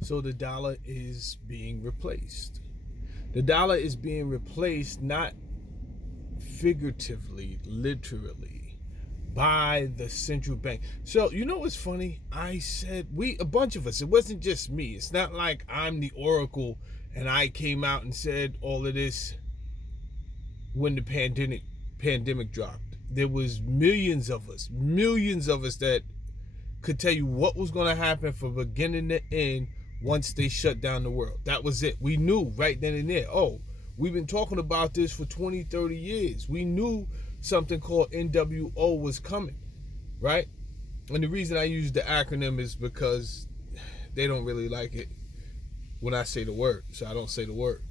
So the dollar is being replaced. The dollar is being replaced not figuratively, literally, by the central bank. So you know what's funny? I said a bunch of us. It wasn't just me. It's not like I'm the oracle and I came out and said all of this when the pandemic dropped. There was millions of us that could tell you what was going to happen from beginning to end once they shut down the world. That was it. We knew right then and there. Oh, we've been talking about this for 20, 30 years. We knew something called NWO was coming, right? And the reason I use the acronym is because they don't really like it when I say the word. So I don't say the word.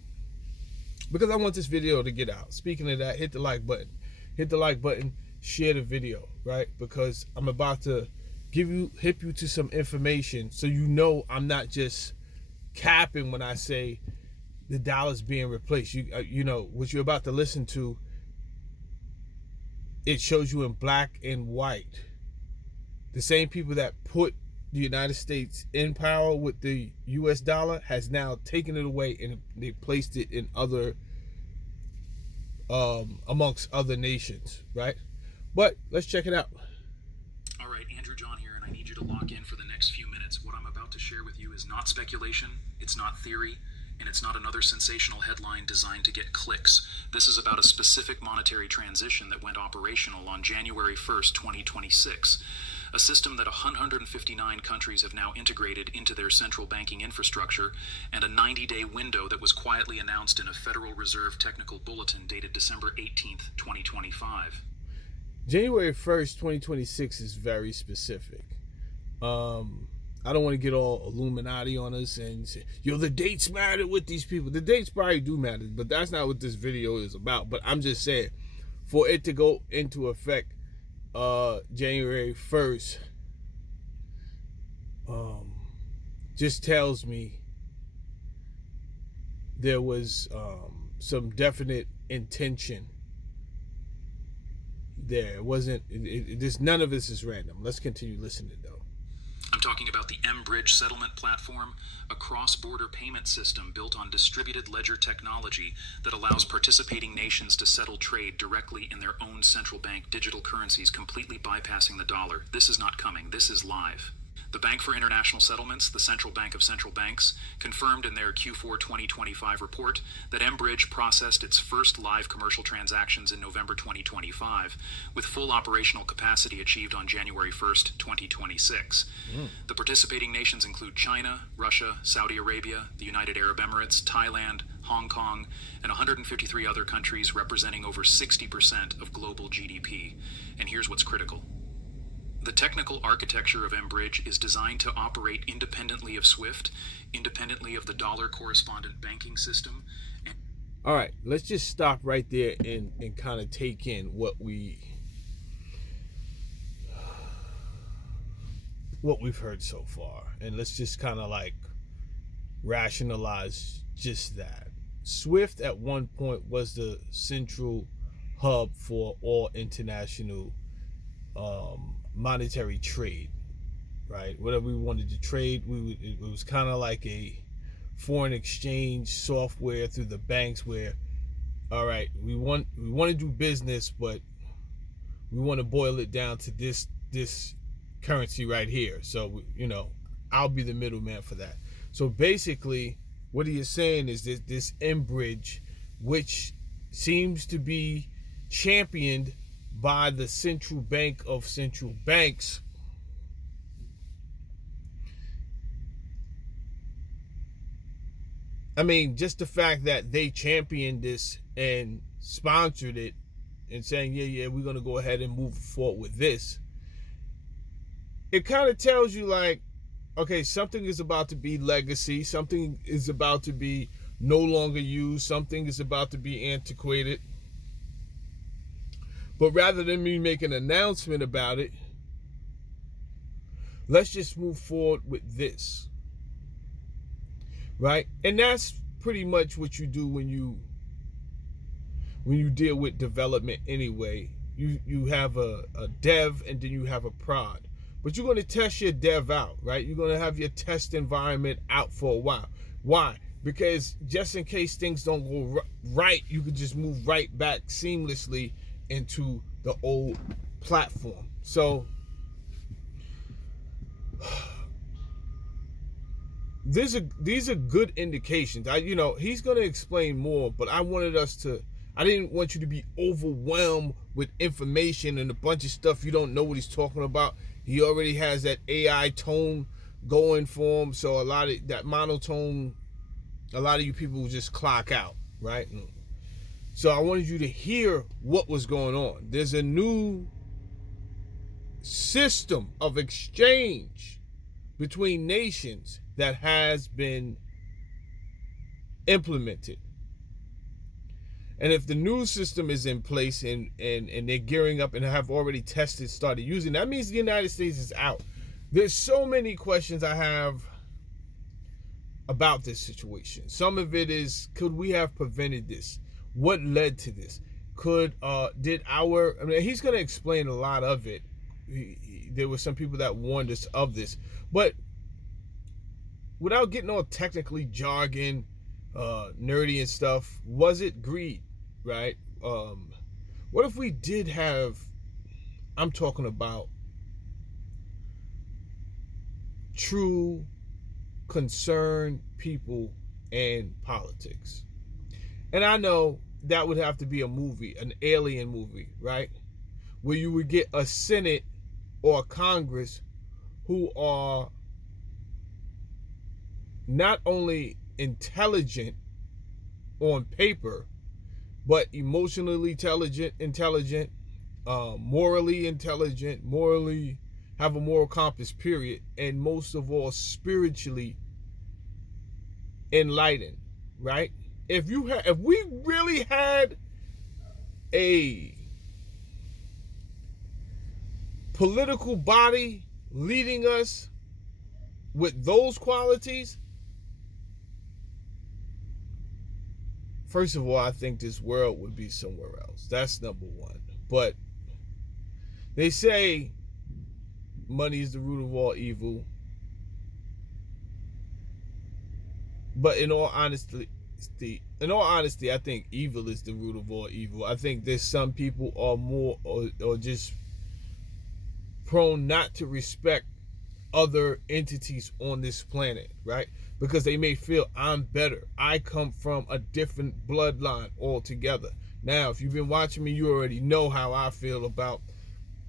Because I want this video to get out. Speaking of that, hit the like button. Hit the like button, share the video, right? Because I'm about to hip you to some information so you know I'm not just capping when I say the dollar's being replaced. You know what you're about to listen to. It shows you in black and white. The same people that put the United States in power with the U.S. dollar has now taken it away and they placed it in other amongst other nations, right? But let's check it out. All right, Andrew John here, and I need you to lock in for the next few minutes. What I'm about to share with you is not speculation, it's not theory, and it's not another sensational headline designed to get clicks. This is about a specific monetary transition that went operational on January 1st, 2026. A system that 159 countries have now integrated into their central banking infrastructure, and a 90-day window that was quietly announced in a Federal Reserve Technical Bulletin dated December 18th, 2025. January 1st, 2026 is very specific. I don't want to get all Illuminati on us and say, yo, the dates matter with these people. The dates probably do matter, but that's not what this video is about. But I'm just saying, for it to go into effect January 1st, just tells me there was some definite intention there. It wasn't, none of this is random. Let's continue listening though. I'm talking about the mBridge settlement platform, a cross-border payment system built on distributed ledger technology that allows participating nations to settle trade directly in their own central bank digital currencies, completely bypassing the dollar. This is not coming. This is live. The Bank for International Settlements, the central bank of central banks, confirmed in their Q4 2025 report that mBridge processed its first live commercial transactions in November 2025, with full operational capacity achieved on January 1st, 2026. The participating nations include China, Russia, Saudi Arabia, the United Arab Emirates, Thailand, Hong Kong, and 153 other countries representing over 60% of global GDP. And here's what's critical. The technical architecture of mBridge is designed to operate independently of SWIFT, independently of the dollar correspondent banking system. All right, let's just stop right there and kind of take in what we've heard so far. And let's just kind of like rationalize just that. SWIFT at one point was the central hub for all international monetary trade, right? Whatever we wanted to trade, it was kind of like a foreign exchange software through the banks where, all right, we want to do business, but we want to boil it down to this currency right here. So, I'll be the middleman for that. So basically, what he is saying is this mBridge, which seems to be championed by the central bank of central banks, I mean, just the fact that they championed this and sponsored it and saying, yeah, we're going to go ahead and move forward with this, it kind of tells you like, okay, something is about to be legacy, something is about to be no longer used, something is about to be antiquated. But rather than me make an announcement about it, let's just move forward with this, right? And that's pretty much what you do when you deal with development anyway. You have a dev and then you have a prod. but you're going to test your dev out, right? You're going to have your test environment out for a while. Why? Because just in case things don't go right, you can just move right back seamlessly into the old platform. So these are good indications. He's going to explain more, but I didn't want you to be overwhelmed with information and a bunch of stuff you don't know what he's talking about. He already has that AI tone going for him, so a lot of that monotone, a lot of you people will just clock out, right? So I wanted you to hear what was going on. There's a new system of exchange between nations that has been implemented. And if the new system is in place and they're gearing up and have already started using, that means the United States is out. There's so many questions I have about this situation. Some of it is, could we have prevented this? What led to this? He's going to explain a lot of it. There were some people that warned us of this, but without getting all technically jargon, nerdy and stuff, was it greed, right? What if we did have, I'm talking about true concerned people and politics. And I know that would have to be a movie, an alien movie, right? Where you would get a Senate or a Congress who are not only intelligent on paper, but emotionally intelligent, morally intelligent, have a moral compass, period, and most of all, spiritually enlightened, right? If we really had a political body leading us with those qualities, first of all, I think this world would be somewhere else. That's number one. But they say money is the root of all evil. But in all honesty, I think evil is the root of all evil. I think there's some people are more or just prone not to respect other entities on this planet, right? Because they may feel I'm better. I come from a different bloodline altogether. Now, if you've been watching me, you already know how I feel about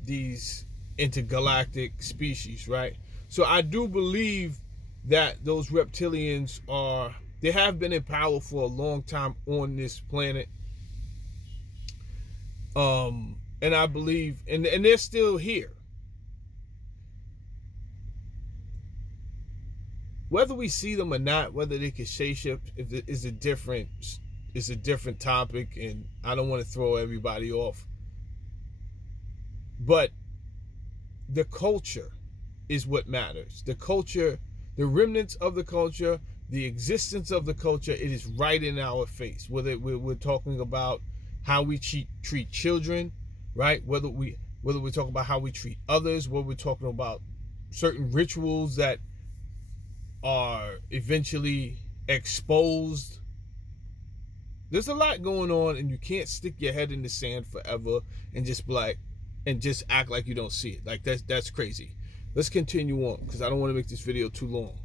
these intergalactic species, right? So I do believe that those reptilians they have been in power for a long time on this planet. And I believe, and they're still here. Whether we see them or not, whether they can shapeshift is a different topic, and I don't want to throw everybody off. But the culture is what matters. The culture, the remnants of the culture, the existence of the culture, it is right in our face. Whether we're talking about how we treat children, right? Whether we're talking about how we treat others, whether we're talking about certain rituals that are eventually exposed. There's a lot going on, and you can't stick your head in the sand forever and just act like you don't see it. Like that's crazy. Let's continue on, because I don't want to make this video too long.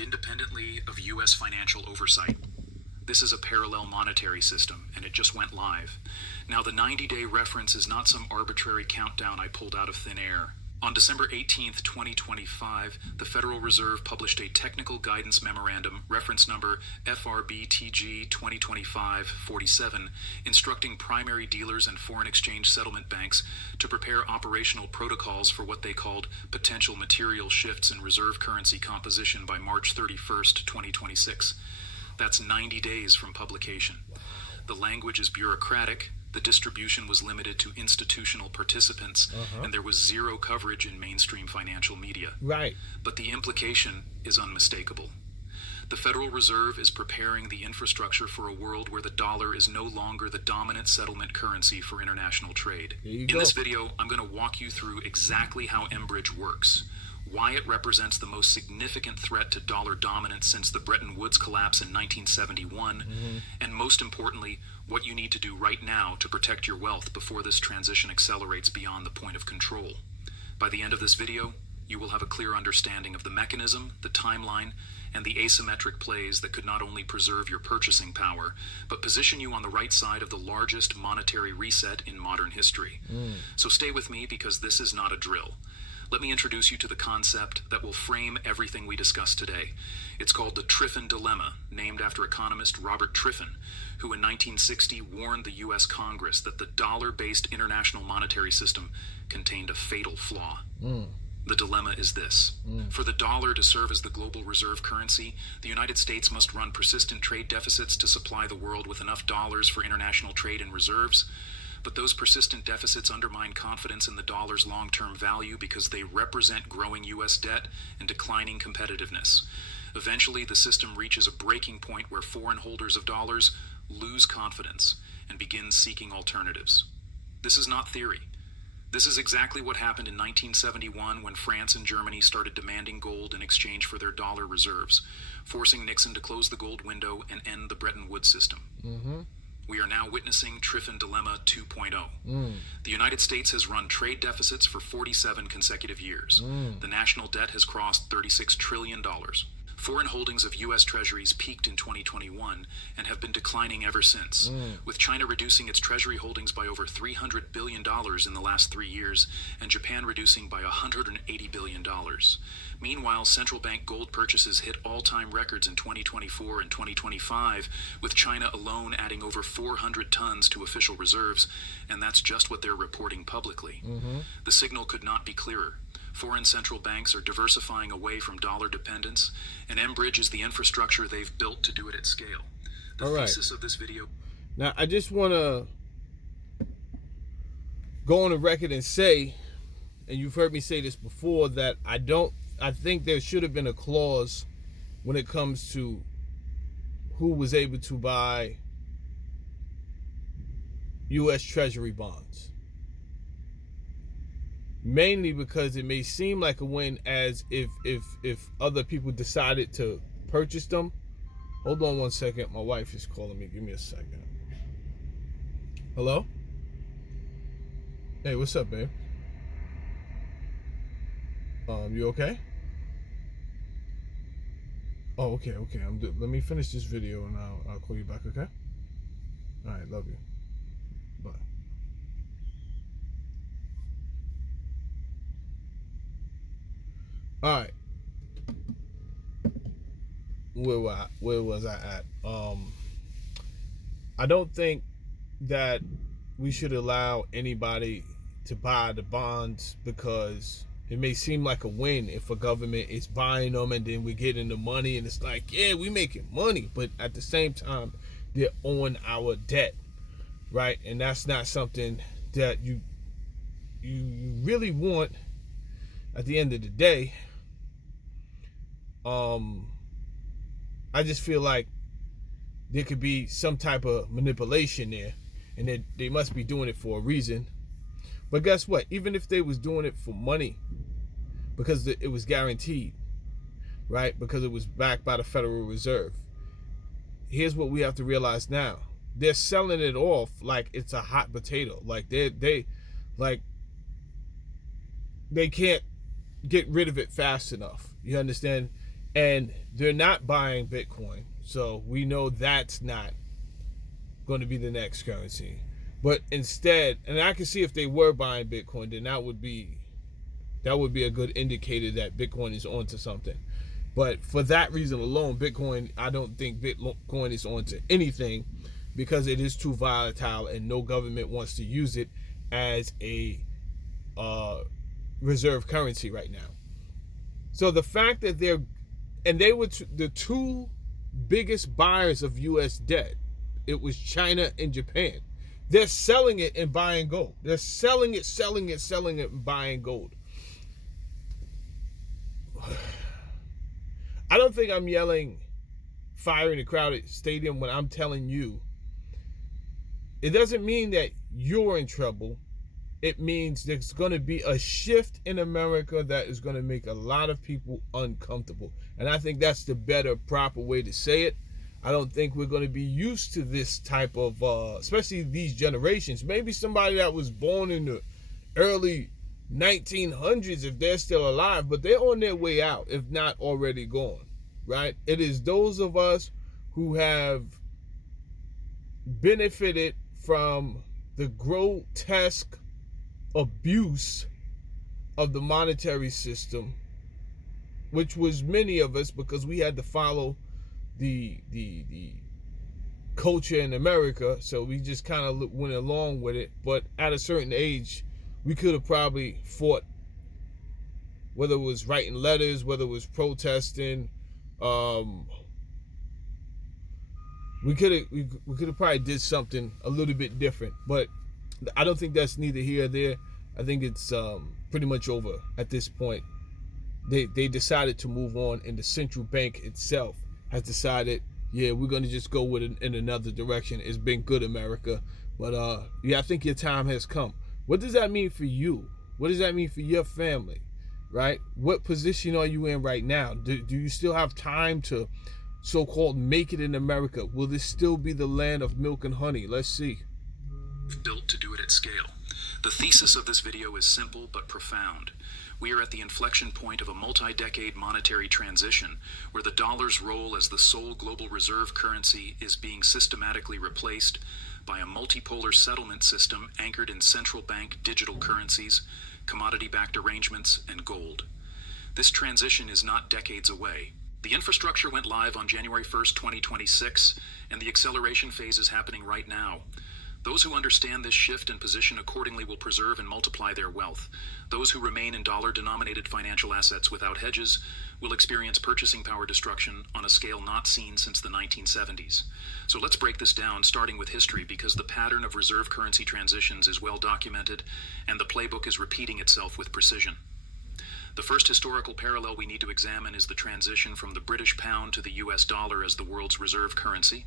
Independently of U.S. financial oversight. This is a parallel monetary system, and it just went live. Now, the 90-day reference is not some arbitrary countdown I pulled out of thin air. On December 18th, 2025, the Federal Reserve published a technical guidance memorandum, reference number FRBTG 2025-47, instructing primary dealers and foreign exchange settlement banks to prepare operational protocols for what they called potential material shifts in reserve currency composition by March 31st, 2026. That's 90 days from publication. The language is bureaucratic. The distribution was limited to institutional participants, and there was zero coverage in mainstream financial media. Right. But the implication is unmistakable. The Federal Reserve is preparing the infrastructure for a world where the dollar is no longer the dominant settlement currency for international trade. In this video, I'm going to walk you through exactly how mBridge works, why it represents the most significant threat to dollar dominance since the Bretton Woods collapse in 1971, and most importantly, what you need to do right now to protect your wealth before this transition accelerates beyond the point of control. By the end of this video, you will have a clear understanding of the mechanism, the timeline, and the asymmetric plays that could not only preserve your purchasing power, but position you on the right side of the largest monetary reset in modern history. So stay with me because this is not a drill. Let me introduce you to the concept that will frame everything we discuss today. It's called the Triffin Dilemma, named after economist Robert Triffin, who in 1960 warned the U.S. Congress that the dollar-based international monetary system contained a fatal flaw. The dilemma is this. For the dollar to serve as the global reserve currency, the United States must run persistent trade deficits to supply the world with enough dollars for international trade and reserves. But those persistent deficits undermine confidence in the dollar's long-term value because they represent growing U.S. debt and declining competitiveness. Eventually, the system reaches a breaking point where foreign holders of dollars lose confidence and begin seeking alternatives. This is not theory. This is exactly what happened in 1971 when France and Germany started demanding gold in exchange for their dollar reserves, forcing Nixon to close the gold window and end the Bretton Woods system. We are now witnessing Triffin Dilemma 2.0. The United States has run trade deficits for 47 consecutive years. The national debt has crossed $36 trillion. Foreign holdings of U.S. Treasuries peaked in 2021 and have been declining ever since, with China reducing its Treasury holdings by over $300 billion in the last 3 years, and Japan reducing by $180 billion. Meanwhile, central bank gold purchases hit all-time records in 2024 and 2025, with China alone adding over 400 tons to official reserves, and that's just what they're reporting publicly. The signal could not be clearer. Foreign central banks are diversifying away from dollar dependence, and mBridge is the infrastructure they've built to do it at scale. The thesis of this video... Now, I just want to go on the record and say, and you've heard me say this before, that I think there should have been a clause when it comes to who was able to buy U.S. Treasury bonds. Mainly because it may seem like a win as if other people decided to purchase them. Hold on one second. My wife is calling me. Give me a second. Hello? Hey, what's up, babe? You okay? Oh, okay. Let me finish this video and I'll call you back, okay? All right, love you. Bye. All right. Where was I at? I don't think that we should allow anybody to buy the bonds because it may seem like a win if a government is buying them and then we're getting the money and it's like, yeah, we making money, but at the same time, they're on our debt, right? And that's not something that you really want at the end of the day. I just feel like there could be some type of manipulation there, and they must be doing it for a reason. But guess what? Even if they was doing it for money, because it was guaranteed, right? Because it was backed by the Federal Reserve. Here's what we have to realize now: they're selling it off like it's a hot potato. Like they can't get rid of it fast enough. You understand? And they're not buying Bitcoin. So we know that's not going to be the next currency. But instead, and I can see if they were buying Bitcoin, then that would be a good indicator that Bitcoin is onto something. But for that reason alone, Bitcoin, I don't think Bitcoin is onto anything because it is too volatile and no government wants to use it as a reserve currency right now. So the fact that they were the two biggest buyers of U.S. debt, it was China and Japan. They're selling it and buying gold. They're selling it, and buying gold. I don't think I'm yelling fire in a crowded stadium when I'm telling you, it doesn't mean that you're in trouble. It means there's going to be a shift in America that is going to make a lot of people uncomfortable. And I think that's the better, proper way to say it. I don't think we're going to be used to this type of, especially these generations. Maybe somebody that was born in the early 1900s, if they're still alive, but they're on their way out, if not already gone, right? It is those of us who have benefited from the grotesque abuse of the monetary system, which was many of us, because we had to follow the culture in America, so we just kind of went along with it. But at a certain age, we could have probably fought, whether it was writing letters, whether it was protesting. We could have probably did something a little bit different, but I don't think that's neither here or there. I think it's pretty much over at this point. They decided to move on, and the central bank itself has decided, yeah, we're going to just go with it in another direction. It's been good, America, but yeah, I think your time has come. What does that mean for you? What does that mean for your family, right? What position are you in right now? Do you still have time to so-called make it in America? Will this still be the land of milk and honey? Let's see. Built to do it at scale. The thesis of this video is simple but profound. We are at the inflection point of a multi-decade monetary transition where the dollar's role as the sole global reserve currency is being systematically replaced by a multipolar settlement system anchored in central bank digital currencies, commodity-backed arrangements, and gold. This transition is not decades away. The infrastructure went live on January 1st, 2026, and the acceleration phase is happening right now. Those who understand this shift and position accordingly will preserve and multiply their wealth. Those who remain in dollar-denominated financial assets without hedges will experience purchasing power destruction on a scale not seen since the 1970s. So let's break this down, starting with history, because the pattern of reserve currency transitions is well documented, and the playbook is repeating itself with precision. The first historical parallel we need to examine is the transition from the British pound to the US dollar as the world's reserve currency.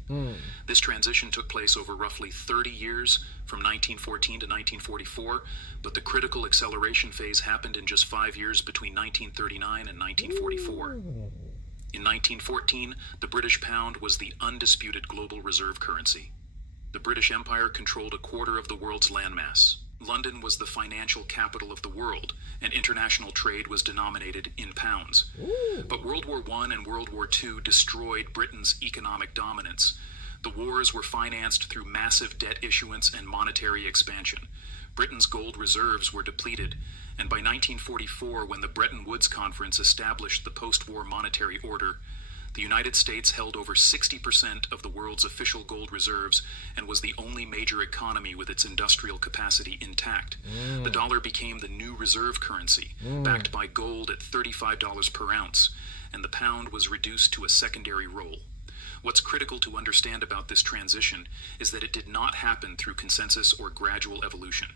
This transition took place over roughly 30 years, from 1914 to 1944, but the critical acceleration phase happened in just 5 years between 1939 and 1944. In 1914, the British pound was the undisputed global reserve currency. The British Empire controlled a quarter of the world's landmass. London was the financial capital of the world, and international trade was denominated in pounds. But World War I and World War II destroyed Britain's economic dominance. The wars were financed through massive debt issuance and monetary expansion. Britain's gold reserves were depleted, and by 1944, when the Bretton Woods Conference established the post-war monetary order, the United States held over 60% of the world's official gold reserves and was the only major economy with its industrial capacity intact. The dollar became the new reserve currency, backed by gold at $35 per ounce, and the pound was reduced to a secondary role. What's critical to understand about this transition is that it did not happen through consensus or gradual evolution.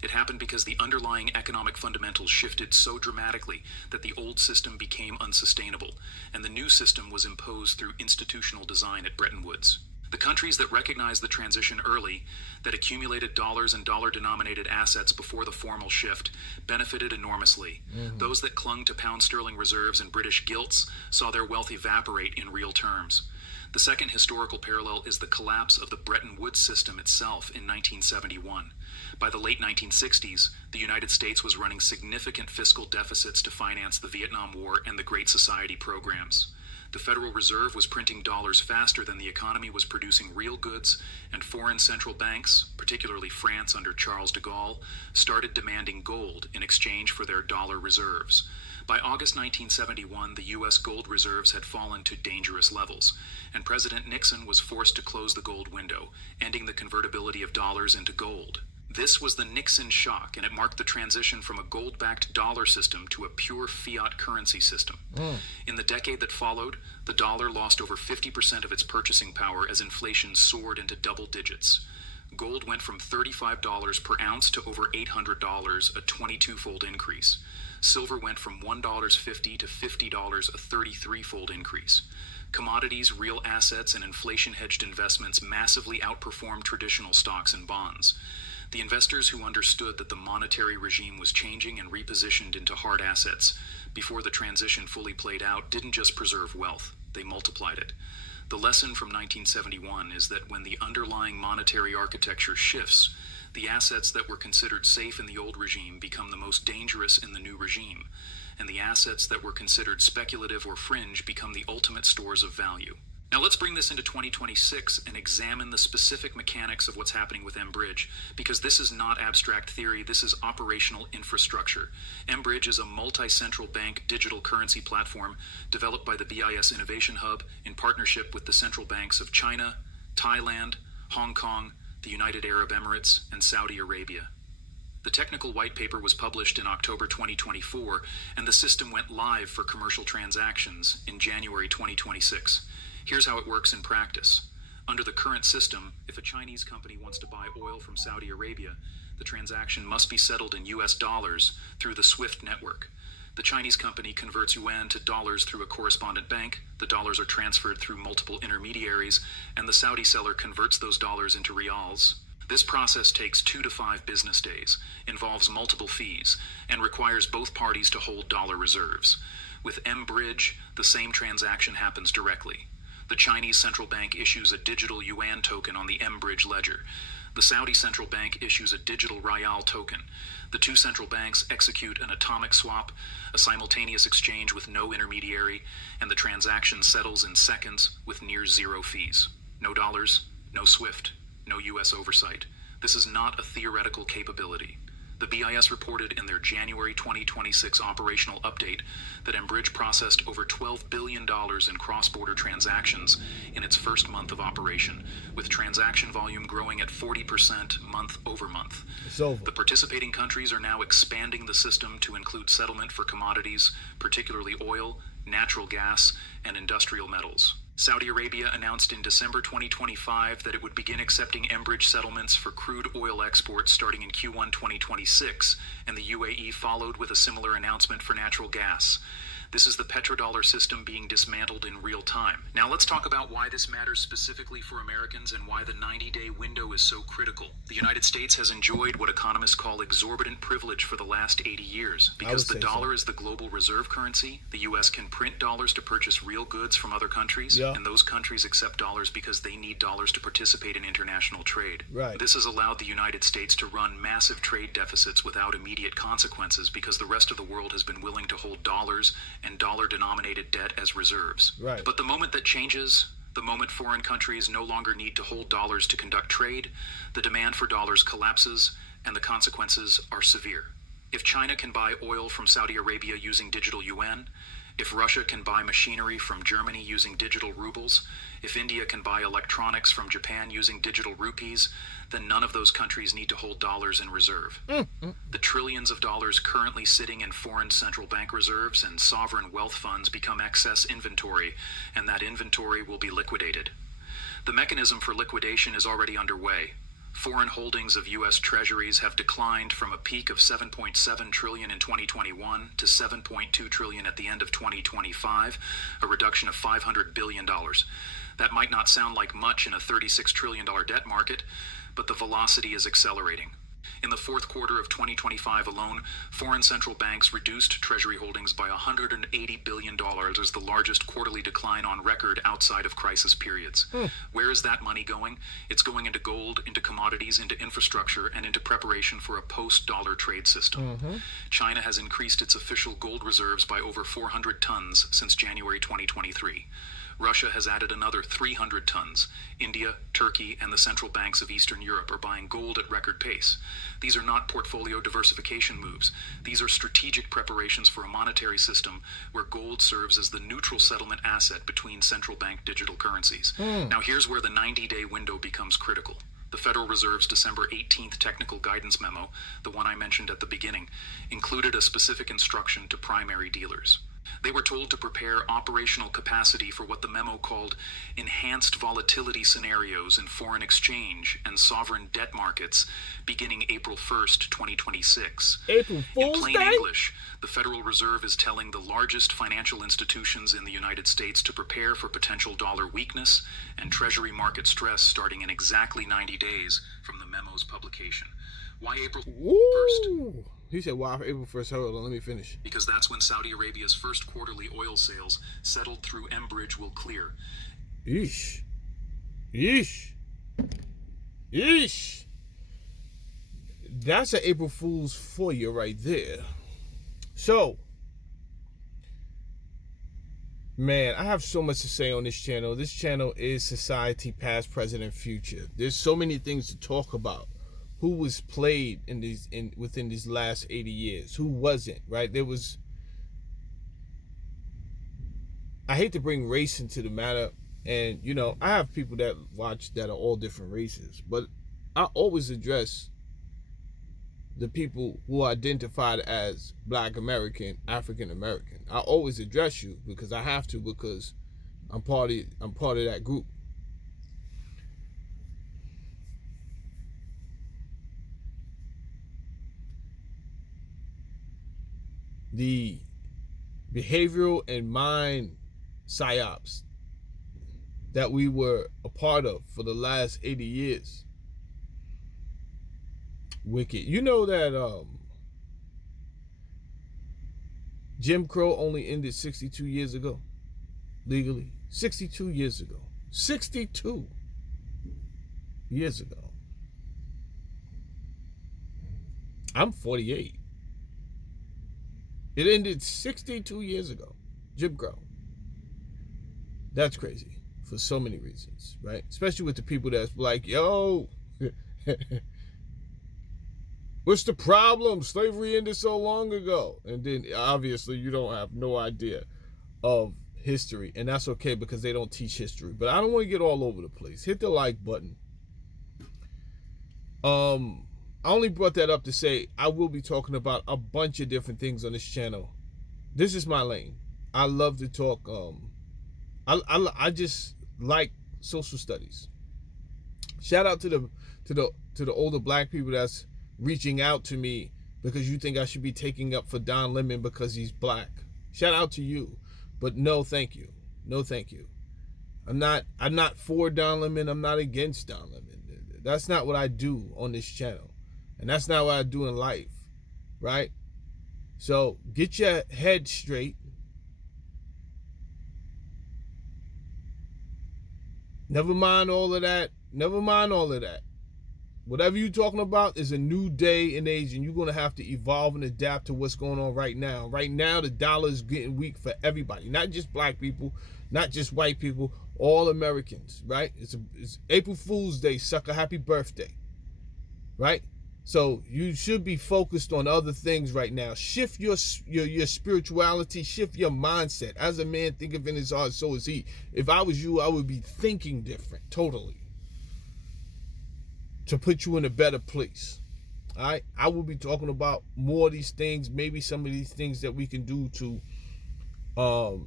It happened because the underlying economic fundamentals shifted so dramatically that the old system became unsustainable, and the new system was imposed through institutional design at Bretton Woods. The countries that recognized the transition early, that accumulated dollars and dollar-denominated assets before the formal shift, benefited enormously. Those that clung to pound sterling reserves and British gilts saw their wealth evaporate in real terms. The second historical parallel is the collapse of the Bretton Woods system itself in 1971. By the late 1960s, the United States was running significant fiscal deficits to finance the Vietnam War and the Great Society programs. The Federal Reserve was printing dollars faster than the economy was producing real goods, and foreign central banks, particularly France under Charles de Gaulle, started demanding gold in exchange for their dollar reserves. By August 1971, the U.S. gold reserves had fallen to dangerous levels, and President Nixon was forced to close the gold window, ending the convertibility of dollars into gold. This was the Nixon shock, and it marked the transition from a gold-backed dollar system to a pure fiat currency system. In the decade that followed, the dollar lost over 50% of its purchasing power as inflation soared into double digits. Gold went from $35 per ounce to over $800, a 22-fold increase. Silver went from $1.50 to $50, a 33-fold increase. Commodities, real assets, and inflation-hedged investments massively outperformed traditional stocks and bonds. The investors who understood that the monetary regime was changing and repositioned into hard assets before the transition fully played out didn't just preserve wealth, they multiplied it. The lesson from 1971 is that when the underlying monetary architecture shifts, the assets that were considered safe in the old regime become the most dangerous in the new regime, and the assets that were considered speculative or fringe become the ultimate stores of value. Now let's bring this into 2026 and examine the specific mechanics of what's happening with mBridge, because this is not abstract theory, this is operational infrastructure. mBridge is a multi-central bank digital currency platform developed by the BIS Innovation Hub in partnership with the central banks of China, Thailand, Hong Kong, the United Arab Emirates, and Saudi Arabia. The technical white paper was published in October 2024, and the system went live for commercial transactions in January 2026. Here's how it works in practice. Under the current system, if a Chinese company wants to buy oil from Saudi Arabia, the transaction must be settled in US dollars through the SWIFT network. The Chinese company converts yuan to dollars through a correspondent bank, the dollars are transferred through multiple intermediaries, and the Saudi seller converts those dollars into rials. This process takes 2 to 5 business days, involves multiple fees, and requires both parties to hold dollar reserves. With mBridge, the same transaction happens directly. The Chinese central bank issues a digital yuan token on the mBridge ledger. The Saudi central bank issues a digital rial token. The two central banks execute an atomic swap, a simultaneous exchange with no intermediary, and the transaction settles in seconds with near zero fees. No dollars, no SWIFT, no US oversight. This is not a theoretical capability. The BIS reported in their January 2026 operational update that mBridge processed over $12 billion in cross-border transactions in its first month of operation, with transaction volume growing at 40% month over month. It's over. The participating countries are now expanding the system to include settlement for commodities, particularly oil, natural gas, and industrial metals. Saudi Arabia announced in December 2025 that it would begin accepting mBridge settlements for crude oil exports starting in Q1 2026, and the UAE followed with a similar announcement for natural gas. This is the petrodollar system being dismantled in real time. Now let's talk about why this matters specifically for Americans and why the 90-day window is so critical. The United States has enjoyed what economists call exorbitant privilege for the last 80 years. Because the dollar is the global reserve currency, the US can print dollars to purchase real goods from other countries, and those countries accept dollars because they need dollars to participate in international trade. Right. This has allowed the United States to run massive trade deficits without immediate consequences because the rest of the world has been willing to hold dollars and dollar-denominated debt as reserves. Right. But the moment that changes, the moment foreign countries no longer need to hold dollars to conduct trade, the demand for dollars collapses, and the consequences are severe. If China can buy oil from Saudi Arabia using digital yuan, if Russia can buy machinery from Germany using digital rubles, if India can buy electronics from Japan using digital rupees, then none of those countries need to hold dollars in reserve. The trillions of dollars currently sitting in foreign central bank reserves and sovereign wealth funds become excess inventory, and that inventory will be liquidated. The mechanism for liquidation is already underway. Foreign holdings of U.S. treasuries have declined from a peak of $7.7 trillion in 2021 to $7.2 trillion at the end of 2025, a reduction of $500 billion. That might not sound like much in a $36 trillion debt market, but the velocity is accelerating. In the fourth quarter of 2025 alone, foreign central banks reduced treasury holdings by $180 billion, as the largest quarterly decline on record outside of crisis periods. Where is that money going? It's going into gold, into commodities, into infrastructure, and into preparation for a post-dollar trade system. China has increased its official gold reserves by over 400 tons since January 2023. Russia has added another 300 tons. India, Turkey, and the central banks of Eastern Europe are buying gold at record pace. These are not portfolio diversification moves. These are strategic preparations for a monetary system where gold serves as the neutral settlement asset between central bank digital currencies. Now here's where the 90-day window becomes critical. The Federal Reserve's December 18th technical guidance memo, the one I mentioned at the beginning, included a specific instruction to primary dealers. They were told to prepare operational capacity for what the memo called enhanced volatility scenarios in foreign exchange and sovereign debt markets beginning April 1st, 2026. April In Fool's plain Day? English, the Federal Reserve is telling the largest financial institutions in the United States to prepare for potential dollar weakness and Treasury market stress starting in exactly 90 days from the memo's publication. Why April 1st? Woo! He said, "Wow, April 1st." Hold on, let me finish. Because that's when Saudi Arabia's first quarterly oil sales settled through Enbridge will clear. Yeesh. Yeesh. Yeesh. That's an April Fool's for you right there. So, man, I have so much to say on this channel. This channel is society, past, present, and future. There's so many things to talk about. Who was played within these last 80 years? Who wasn't, right? There was, I hate to bring race into the matter, and you know, I have people that watch that are all different races, but I always address the people who are identified as Black American, African American. I always address you because I have to, because I'm part of that group. The behavioral and mind psyops that we were a part of for the last 80 years. Wicked. You know that Jim Crow only ended 62 years ago, legally. 62 years ago. 62 years ago. I'm 48. It ended 62 years ago. Jim Crow. That's crazy for so many reasons, right? Especially with the people that's like, yo, what's the problem? Slavery ended so long ago. And then obviously you don't have no idea of history. And that's okay because they don't teach history. But I don't want to get all over the place. Hit the like button. I only brought that up to say I will be talking about a bunch of different things on this channel. This is my lane. I love to talk. I just like social studies. Shout out to the older Black people that's reaching out to me because you think I should be taking up for Don Lemon because he's Black. Shout out to you, but no, thank you. No, thank you. I'm not for Don Lemon. I'm not against Don Lemon. That's not what I do on this channel. And that's not what I do in life, right? So get your head straight. Never mind all of that. Never mind all of that. Whatever you're talking about is a new day and age, and you're going to have to evolve and adapt to what's going on right now. Right now, the dollar is getting weak for everybody, not just Black people, not just white people, all Americans, right? It's April Fool's Day, sucker. Happy birthday, right? So you should be focused on other things right now. Shift your spirituality, shift your mindset. As a man thinketh in his heart, so is he. If I was you, I would be thinking different, totally, to put you in a better place. All right? I will be talking about more of these things, maybe some of these things that we can do to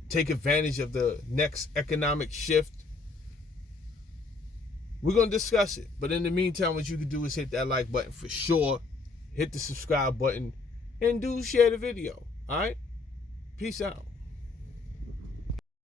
take advantage of the next economic shift. We're going to discuss it. But in the meantime, what you can do is hit that like button for sure. Hit the subscribe button. And do share the video. All right? Peace out.